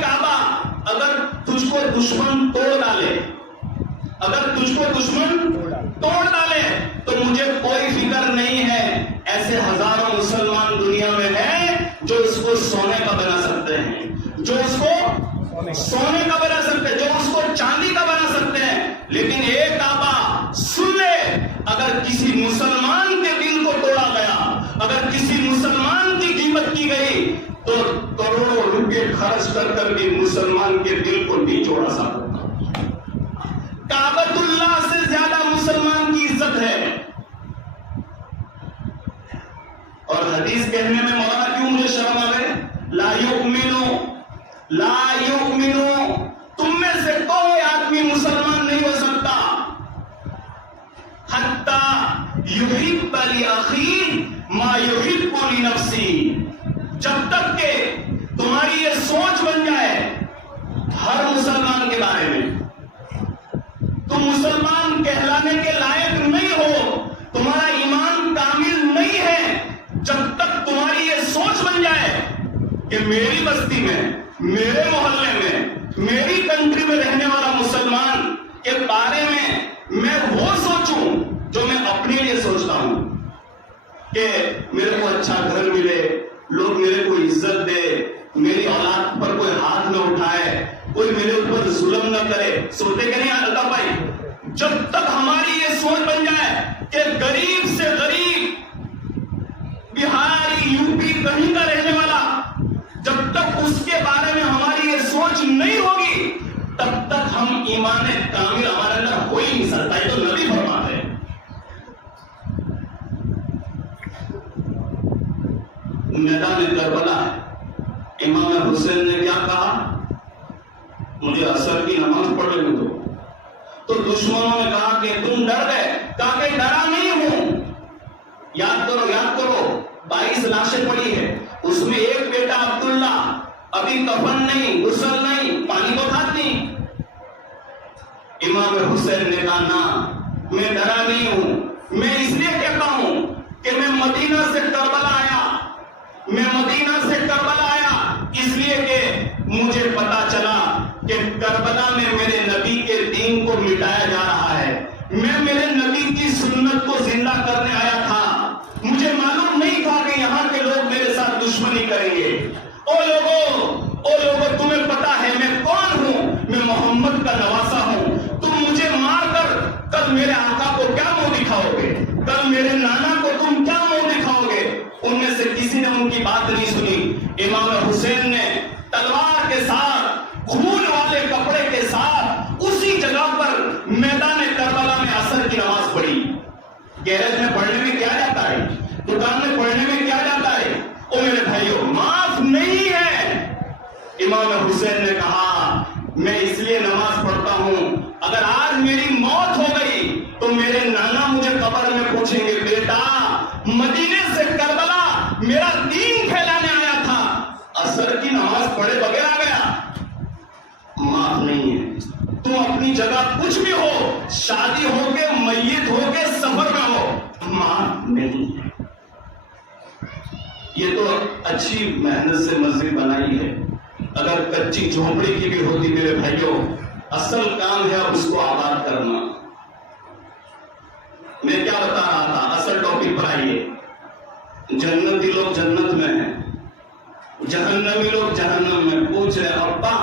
کعبہ, اگر تجھ کو دشمن توڑ ڈالے تو مجھے کوئی فکر نہیں ہے. ایسے ہزاروں مسلمان دنیا میں ہیں جو اس کو سونے کا بنا سکتے ہیں, جو اس کو چاندی کا بنا سکتے ہیں. لیکن ایک کعبہ سن لے, اگر کسی مسلمان کے دل کو توڑا گیا, اگر کسی مسلمان کی قیمت کی گئی تو کروڑوں روپے خرچ کر بھی مسلمان کے دل کو نہیں چھوڑا سکتا. کعبۃ اللہ سے زیادہ مسلمان کی عزت ہے. اور حدیث کہنے میں مولانا کیوں مجھے شرم آئے, لا یؤمنو, تم میں سے کوئی آدمی مسلمان نہیں ہو سکتا حتی یحب لأخیہ ما یحب لنفسہ, جب تک کہ تمہاری یہ سوچ بن جائے ہر مسلمان کے بارے میں, تم مسلمان کہلانے کے لائق نہیں ہو, تمہارا ایمان کامل نہیں ہے, جب تک تمہاری یہ سوچ بن جائے کہ میری بستی میں, میرے محلے میں, میری کنٹری میں رہنے والا مسلمان کے بارے میں وہ سوچوں جو میں اپنے لیے سوچتا ہوں کہ میرے کو اچھا گھر ملے, لوگ میرے کو عزت دے, میری اولاد پر کوئی ہاتھ نہ اٹھائے, کوئی میرے اوپر ظلم نہ کرے. سوچتے کہ نہیں اللہ بھائی, جب تک ہماری یہ سوچ بن جائے کہ غریب سے غریب بہار یو پی کہیں کا رہنے والا, جب تک اس کے بارے میں ہماری یہ سوچ نہیں ہوگی تب تک ہم ایمان کامل ہمارے اندر ہو ہی نہیں سکتا. یہ تو نبی فرماتے ہیں. میدان کربلا امام حسین نے کیا کہا, مجھے عصر کی نماز پڑھنے دو. تو دشمنوں نے کہا کہ تم ڈر گئے, کہا کہ ڈرا نہیں ہوں. یاد کرو 22 لاشیں پڑی ہے, اس میں ایک بیٹا عبداللہ ابھی کفن نہیں, غسل نہیں, پانی کو ہاتھ نہیں. امام حسین نے کہا نہ, میں ڈرا نہیں ہوں. میں اس لیے کہتا ہوں کہ میں مدینہ سے کربلا آیا, اس لیے کہ مجھے پتا چلا کہ کربلا میں میرے نبی کے دین کو مٹایا جا رہا ہے. میں میرے نبی کی سنت کو زندہ کرنے آیا تھا. مجھے معلوم نہیں تھا کہ یہاں کے لوگ میرے ساتھ دشمنی کریں گے. او لوگوں تمہیں پتا ہے میں کون ہوں, میں محمد کا نواسا ہوں. تم مجھے مار کر کل میرے آقا کو کیا منہ دکھاؤ گے, کل میرے نانا کو تم کیا منہ دکھاؤ گے. ان میں سے کسی نے ان کی بات نہیں سنی. امام حسین نے تلوار کے ساتھ, خون والے کپڑے کے ساتھ اسی جگہ پر میدان کربلا میں عصر کی نماز پڑھی. گیرج میں پڑھنے میں کیا جاتا ہے, دکان میں پڑھنے میں کیا جاتا ہے. او میرے بھائیوں, معاف نہیں ہے. امام حسین نے کہا میں اس لیے نماز پڑھتا ہوں, اگر آج میری موت ہو گئی تو میرے نانا مجھے قبر میں پوچھیں گے, بیٹا مدینے سے کربلا میرا دین پھیلانے آیا تھا, عصر کی نماز پڑھے بغیر آ گیا. معاف نہیں ہے. تم اپنی جگہ کچھ بھی ہو, شادی ہو کے, میت ہو کے, سفر میں ہو, معاف نہیں ہے. یہ تو اچھی محنت سے مسجد بنائی ہے, اگر کچی جھونپڑی کی بھی ہوتی میرے بھائیوں, اصل کام ہے اس کو آباد کرنا. میں کیا بتا رہا تھا, اصل ٹاپک پر آئیے. جنتی لوگ جنت میں ہیں, جہنمی لوگ جہنم میں. پوچھ رہے ابا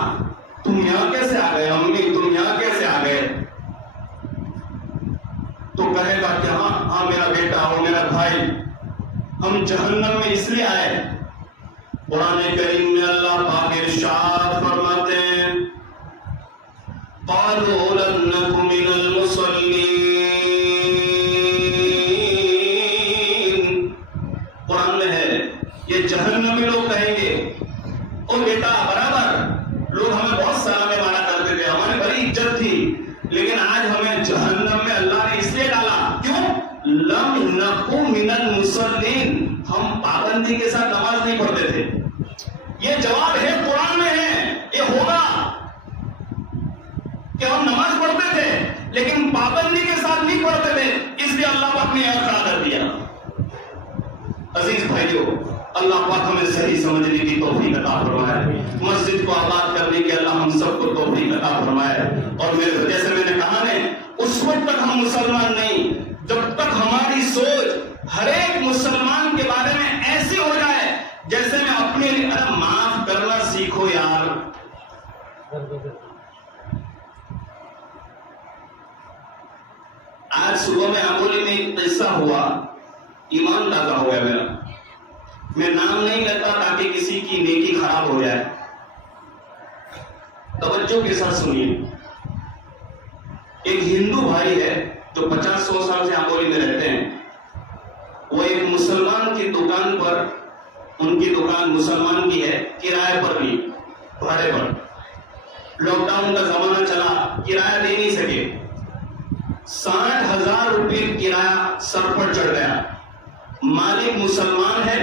تم یہاں کیسے آ گئے, امی تم یہاں کیسے آ گئے. تو کہے گا کہ ہاں میرا بیٹا اور میرا بھائی, ہم جہنم میں اس لیے آئے. قرآن کریم میں اللہ پاک ارشاد فرماتے ہیں, قالوا لن نک من المصلین. قرآن میں ہے یہ جہنمی لوگ کہیں گے, او بیٹا برابر لوگ ہمیں بہت سلامیں مانا کرتے تھے, ہماری بڑی عزت تھی, لیکن آج ہمیں جہنم میں اللہ نے اس لیے ڈالا. کیوں؟ لم نک من المصلین, ہم پابندی کے ساتھ نماز نہیں پڑھتے تھے. یہ جواب ہے قرآن میں ہے, یہ ہوگا کہ ہم نماز پڑھتے تھے لیکن پابندی کے ساتھ نہیں پڑھتے تھے, اس لیے اللہ پاک نے یہاں کھڑا کر دیا. عزیز بھائیو, اللہ پاک ہمیں صحیح سمجھنے کی توفیق عطا فرمائے, مسجد کو آباد کرنے کی اللہ ہم سب کو توفیق عطا فرمائے. اور میرے جیسے میں نے کہا نے, اس وقت تک ہم مسلمان نہیں جب تک ہماری سوچ ہر ایک مسلمان کے بارے میں ایسی ہو جائے جیسے میں اپنے لیے, ارے معاف کرنا سیکھو یار. آج صبح میں آمولی میں ایک قصہ ہوا, ایمان تازہ ہو گیا میرا. میں نام نہیں لیتا تاکہ کسی کی نیکی خراب ہو جائے. توجہ کے ساتھ سنیے. ایک ہندو بھائی ہے جو 50-100 سال سے آمولی میں رہتے ہیں. وہ ایک مسلمان کی دکان پر, ان کی دکان مسلمان کی ہے, کرائے پر بھی, بھاڑے پر. لاک ڈاؤن کا زمانہ چلا, کرایہ دے نہیں سکے. 60,000 روپے کرایہ سر پر چڑھ گیا. مالک مسلمان ہے,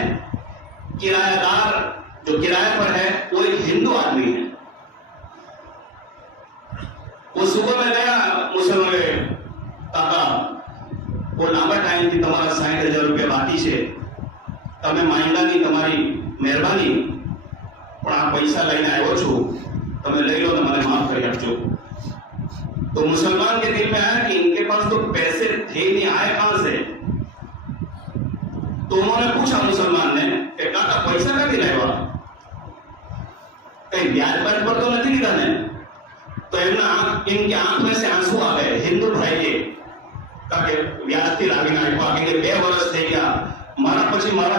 کرایہ دار جو کرایہ پر ہے وہ ایک ہندو آدمی ہے. وہ صبح میں گیا مسلمان کاکا, وہ لمبا ٹائم کی تمہارا 60,000 روپے باقی છે, તમે માંગ્યાની તમારી મહેરબાની, પણ આ પૈસા લઈને આવ્યો છું, તમે લઈ લો, મને માફ કરી આપજો. تو مسلمان کے دل میں آیا کہ ان کے پاس تو پیسے تھے نہیں, آئے کہاں سے. تو انہوں نے پوچھا مسلمان نے کہ کاکا پیسہ کا بھی لائے ہوا کہیں بیاج پر تو نہیں دیتا نے تو ان کے آنکھ میں سے آنسو آ گئے ہندو بھائی کے کہ بیاج تھی لاگی نہ آئیپا کہ 2 વર્ષ થઈ ગયા મારા પછી મારા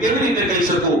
કેવી રીતે કહી શકું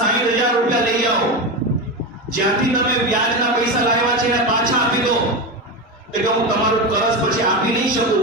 60,000 રૂપિયા લઈ જાઓ જ્યાંથી તમે વ્યાજના પૈસા લાવ્યા છે એને પાછા આપી દો કે હું તમારું કર્જ પછી આપી નહીં શકું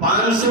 500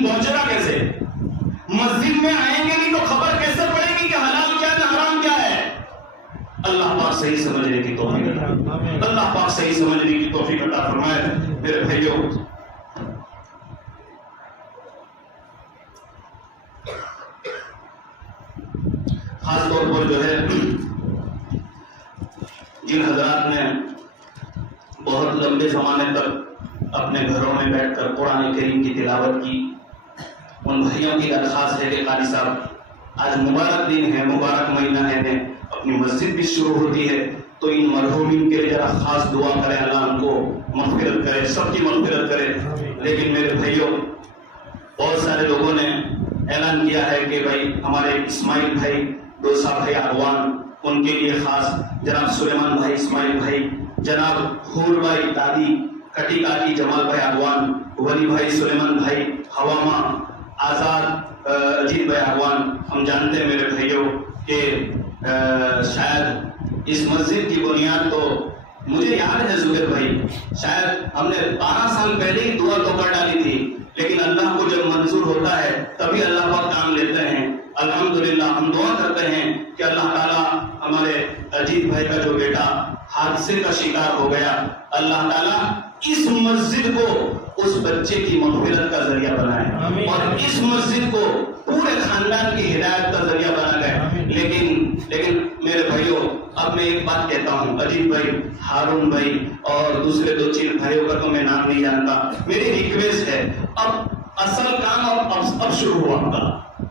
دین پہنچے گا کیسے؟ مسجد میں آئیں گے نہیں تو خبر کیسے پڑے گی کہ حلال کیا ہے حرام کیا ہے؟ اللہ پاک صحیح سمجھنے کی توفیق عطا فرمائے، اللہ پاک صحیح سمجھنے کی توفیق عطا فرمائے۔ میرے بھائیوں، خاص طور پر جو ہے جن حضرات نے بہت لمبے زمانے تک اپنے گھروں میں بیٹھ کر قرآن کریم کی تلاوت کی، ان بھائیوں کی درخواست ہے کہ قاری صاحب آج مبارک دن ہے، مبارک مہینہ ہے، اپنی مسجد بھی شروع ہوتی ہے، تو ان مرحومین کے لیے ذرا خاص دعا کرے، اللہ ان کو مغفرت کرے، سب کی مغفرت کرے۔ لیکن میرے بھائیوں، بہت سارے لوگوں نے اعلان کیا ہے کہ بھائی ہمارے اسماعیل بھائی، ڈوسا بھائی اغوان، ان کے لیے خاص جناب سلیمان بھائی اسماعیل بھائی، جناب حور بھائی دادی کٹی کاکی جمال بھائی اغوان، ولی بھائی سلیمان بھائی حواما، آزاد اجیت بھائی اغوان۔ ہم جانتے ہیں میرے بھائیوں کہ شاید اس مسجد کی بنیاد تو مجھے یاد ہے زبیر بھائی، شاید ہم نے 12 سال پہلے ہی دعا تو کر ڈالی تھی، لیکن اللہ کو جب منظور ہوتا ہے تبھی اللہ پاک کام لیتے ہیں۔ الحمدللہ ہم دعا کرتے ہیں کہ اللہ تعالیٰ ہمارے اجیت بھائی کا جو بیٹا حادثے کا شکار ہو گیا، اللہ تعالیٰ اس مسجد کو اس بچے کی مغفرت کا ذریعہ بنائے اور اس مسجد کو پورے خاندان کی ہدایت کا ذریعہ بنا گئے۔ لیکن میرے بھائیوں، اب میں ایک بات کہتا ہوں، اجیت بھائی، ہارون بھائی اور دوسرے 2-4 بھائیوں کا تو میں نام نہیں جانتا، میری ریکویسٹ ہے اب اصل کام اب شروع ہوا آپ کا،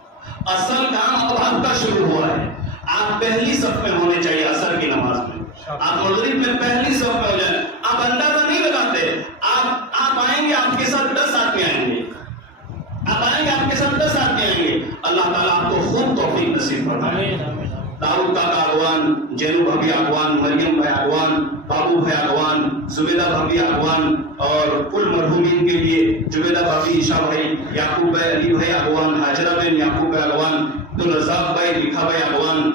اصل کام اب آپ کا شروع ہوا ہے۔ آپ پہلی صف میں ہونے چاہیے عصر کی نماز میں، آپ مغرب میں پہلی صف میں ہو جائیں۔ آپ اندازہ نہیں لگاتے، آپ آئیں گے، آپ کے ساتھ 10 آدمی آئیں گے، آپ آئیں گے، آپ کے ساتھ 10 آدمی آئیں گے۔ اللہ تعالیٰ آپ کو خوب توفیق نصیب فرمائے۔ داؤد کاکا اغوان، جینو بھابی اغوان، مریم بھائی اغوان، بابو بھائی اغوان، زبیدہ بھابی اغوان اور کل مرحومین کے لیے زبیدہ بھابی، عشاء بھائی، یعقوب بھائی، علی بھائی اغوان، حاجرہ بن یعقوب بھائی اغوان، عبدالرزاق بھائی، لکھا بھائی اغوان،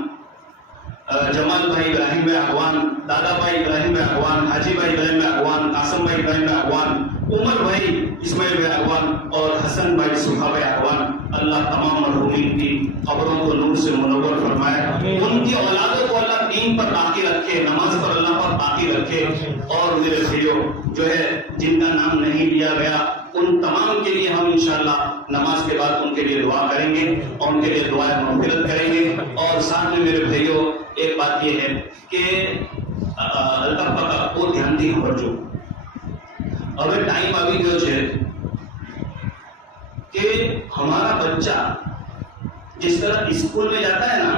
جمال بھائی ابراہیم بھائی اغوان، دادا بھائی ابراہیم بھائی اغوان، حاجی بھائی ابراہیم بھائی اغوان، قاسم بھائی ابراہیم بھائی اغوان، عمر بھائی اسماعیل بھائی اغوان اور حسن بھائی سکھا بھائی اغوان۔ اللہ تمام مرحومین کی قبروں کو نور سے منور فرمائے، ان کی اولادوں کو اللہ دین پر باقی رکھے، نماز پر اللہ پر باقی رکھے۔ اور میرے بھائیوں، جو ہے جن کا نام نہیں لیا گیا ان تمام کے لیے ہم انشاءاللہ نماز کے بعد ان کے لیے دعا کریں گے اور ان کے لیے دعائیں مغفرت کریں گے۔ اور ساتھ میں میرے بھائیوں ایک بات یہ ہے کہ اللہ پاک کو دھیان دی خبر جو હવે ટાઈમ આવી ગયો છે کہ ہمارا بچہ جس طرح اسکول میں جاتا ہے نا،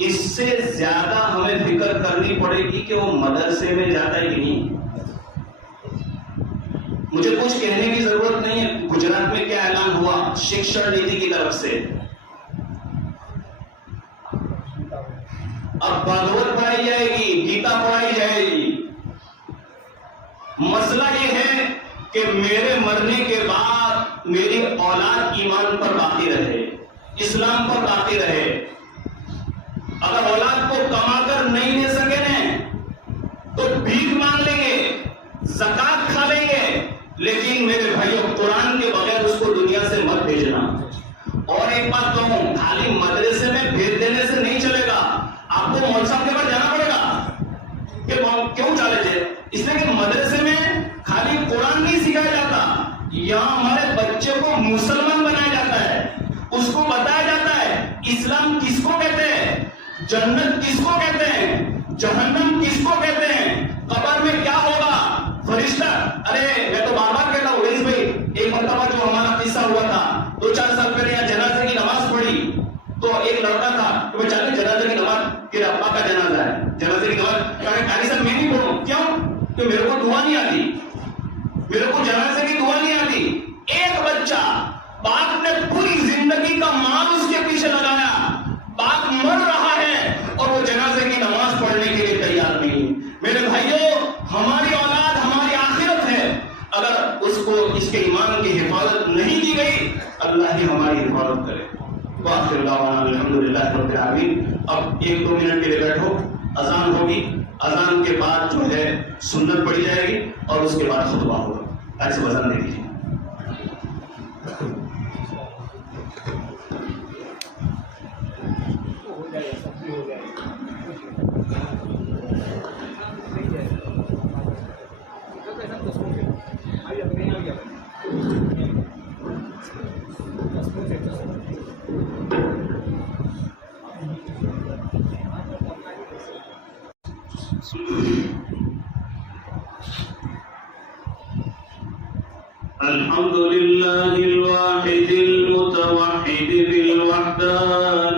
اس سے زیادہ ہمیں فکر کرنی پڑے گی کہ وہ مدرسے میں جاتا ہے کہ نہیں۔ مجھے کچھ کہنے کی ضرورت نہیں ہے، گجرات میں کیا اعلان ہوا شکشا نیتی کی طرف سے، اب بھگوت پڑھائی جائے گی، گیتا پڑھائی جائے گی۔ مسئلہ یہ ہے کہ میرے مرنے کے بعد میری اولاد ایمان پر باقی رہے، اسلام پر باقی رہے۔ اگر اولاد کو کما کر نہیں دے سکے نا تو بھیک مانگ لیں گے، زکات کھا لیں گے، لیکن میرے بھائیوں قرآن کے بغیر اس کو دنیا سے مت بھیجنا۔ اور ایک بات کہوں، خالی مدرسے میں بھیج دینے سے نہیں چلے گا، آپ کو مولوی صاحب کے پاس جانا پڑے گا۔ کہ کیوں چالے تھے؟ اس لیے کہ مدرسے میں خالی قرآن نہیں سکھایا جاتا، یہاں ہمارے بچے کو مسلمان بنایا جاتا ہے، اس کو بتایا جاتا ہے اسلام کس کو کہتے ہیں، جنت کس کو کہتے ہیں، جہنم کس کو کہتے ہیں، قبر میں کیا ہوگا، فرشتہ۔ ارے میں تو بار بار کہتا ہوں ریز بھائی، ایک مرتبہ جو ہمارا قصہ ہوا تھا 2-4 سال پہلے، یہاں جنازے کی نماز پڑھی تو ایک لڑکا تھا کہ وہ چاہتے جنازے کی نماز، پھر ابا کا جنازہ ہے، جنازے کی نماز قاری صاحب میں نہیں پڑھوں، کیوں کہ میرے کو دعا نہیں آتی، میرے کو جنازے کی دعا نہیں آتی۔ ایک بچہ، باپ نے پوری زندگی کا مال اس کے پیچھے لگایا، باپ مر رہا ہے اور وہ جنازے کی نماز پڑھنے کے لیے تیار نہیں۔ میرے بھائیوں، ہماری اولاد ہماری آخرت ہے، اگر اس کو اس کے ایمان کی حفاظت نہیں کی گئی، اللہ ہی ہماری حفاظت کرے۔ وآخر دعوانا الحمدللہ رب العالمین۔ اب 1-2 منٹ کے لیے بیٹھو، اذان ہوگی، اذان کے بعد جو ہے سنت پڑھی جائے گی اور اس کے بعد خطبہ ہوگا۔ ایسے اذان دے دیجیے۔ الحمد لله الواحد المتوحد بالوحدانية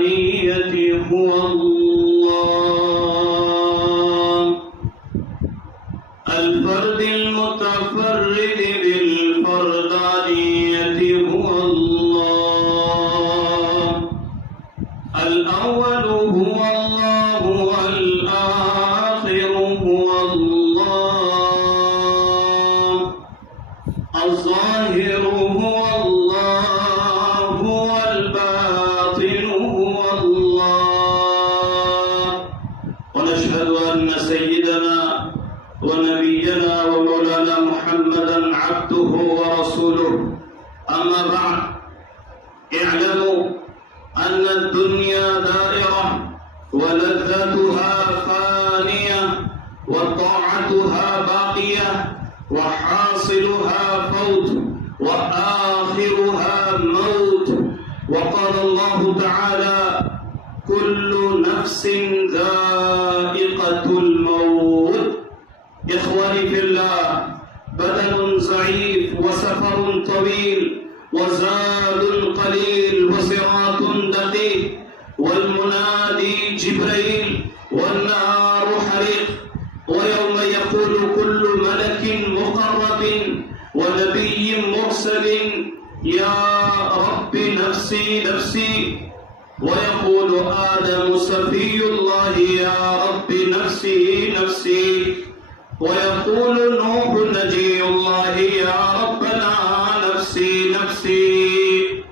هو الله، الفرد المتفرد بالفردانية هو الله، الأول هو الله والآخر هو الله، الظاهر هو الله والباطن هو الله. ونشهد أن سيدنا ونبينا ومولانا محمدا عبده ورسوله. أما بعد، اعلموا أن الدنيا دائرة ولذتها فانية وطاعتها باقية وحاصلها فوت وآخرها موت. وقال الله تعالى: كل نفس ذائقة الموت. إخواني في الله، بدن ضعيف وسفر طويل وزاد قليل وصراط دقيق، والمنادي جبريل والنار حريق، ويوم يقول كل ملك مقرب ونبي مرسل: يا رب نفسي نفسي. ويقول آدم صفي الله: يا رب نفسي نفسي. ويقول نوح نجي الله: يا ربنا نفسي نفسي.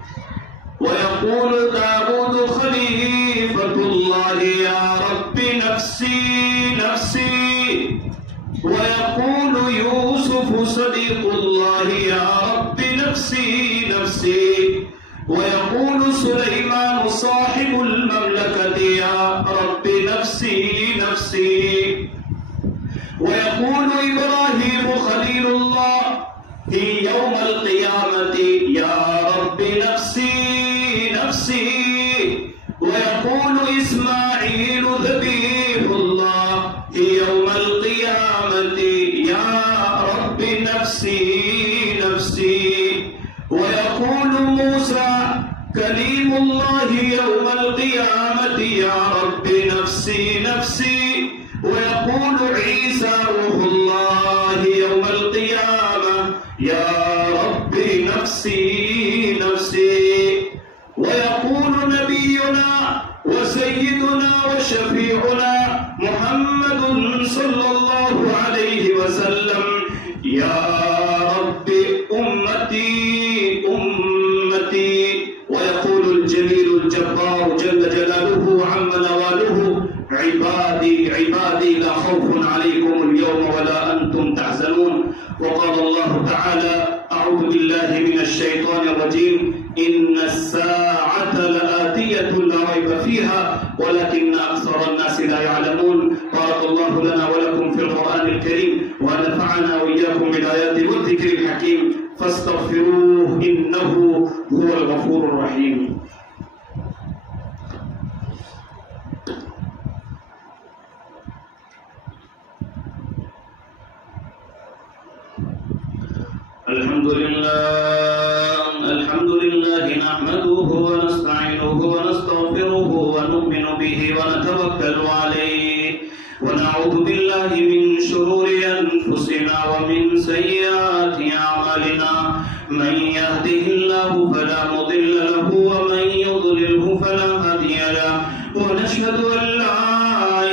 ويقول داود خليفة الله: يا رب نفسي نفسي. ويقول يوسف صديق الله: يا رب نفسي نفسي. ويقول سليمان صاحب المملكة: يا رب نفسي نفسي. ويقول إبراهيم خليل الله يوم القيامة: يا رب نفسي نفسي. ويقول إسماعيل ذبيح الله يوم القيامة: يا رب نفسي نفسي. ويقول موسى كليم الله يوم القيامة: يا رب نفسي نفسي. ويقول عيسى روح الله يوم القيامة: يا رب نفسي نفسي. ويقول نبينا وسيدنا وشفيعنا محمد صلى الله عليه وسلم: يا رب أمتي أمتي. ويقول الجليل الجبار جل جلاله عم نواله: عبادي عبادي لا خوف عليكم اليوم ولا أنتم تحزنون. وقال الله تعالى: أعوذ بالله من الشيطان الرجيم: إن الساعة لآتية لا ريب فيها ولكن أكثر الناس لا يعلمون. بارك الله لنا ولكم في القرآن الكريم، ونفعنا وإياكم بالآيات والذكر الحكيم، فاستغفروه إنه هو الغفور الرحيم. الحمد لله نحمده ونستعينه ونستغفره ونؤمن به ونتوكل عليه، ونعوذ بالله من شرور أنفسنا ومن سيئات أعمالنا. من يهده الله فلا مضل له ومن يضلله فلا هادي له. ونشهد أن لا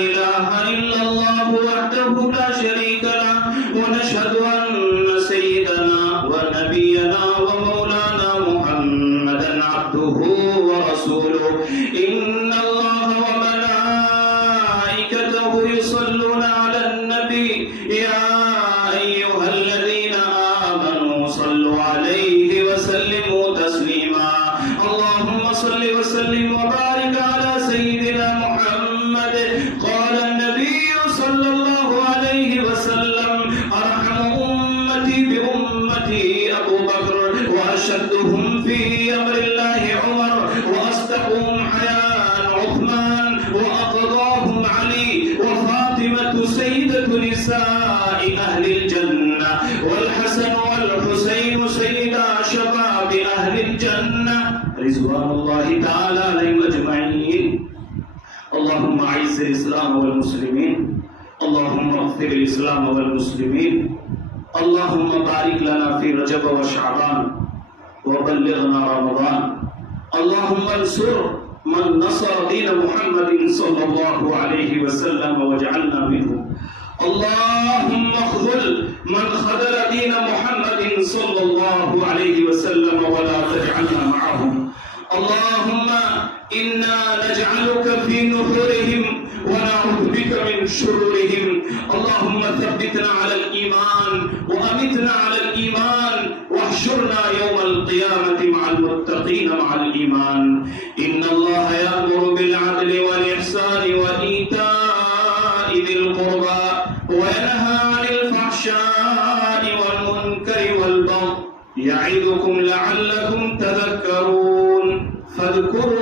إله إلا الله وحده لا شريك له. ونشهد أن سيدنا ونبينا ومولانا محمدا عبده ورسوله. إن الله وملائكته يصلون على النبي: يا أيها الذين آمنوا صلوا عليه وسلموا تسليما. اللهم نساء أهل الجنة والحسن والحسين سيدا شباب أهل الجنة رضوان الله تعالى عليهم أجمعين. اللهم أعز الإسلام والمسلمين، اللهم اغفر الإسلام والمسلمين، اللهم بارك لنا في رجب وشعبان وبلغنا رمضان. اللهم انصر من نصر دين محمد صلى الله عليه وسلم واجعلنا منهم. اللهم اخذل من خذل دين محمد صلى الله عليه وسلم ولا تجعلنا معهم. اللهم إنا نجعلك في نحورهم ونعوذ بك من شرورهم. اللهم ثبتنا على الإيمان وأمتنا على الإيمان واحشرنا يوم القيامة مع المتقين مع الإيمان. إن الله يأمر بالعدل والإحسان وإيتاء ذي القربى وينهى عن الفحشاء والمنكر والبغي يعظكم لعلكم تذكرون. فاذكروا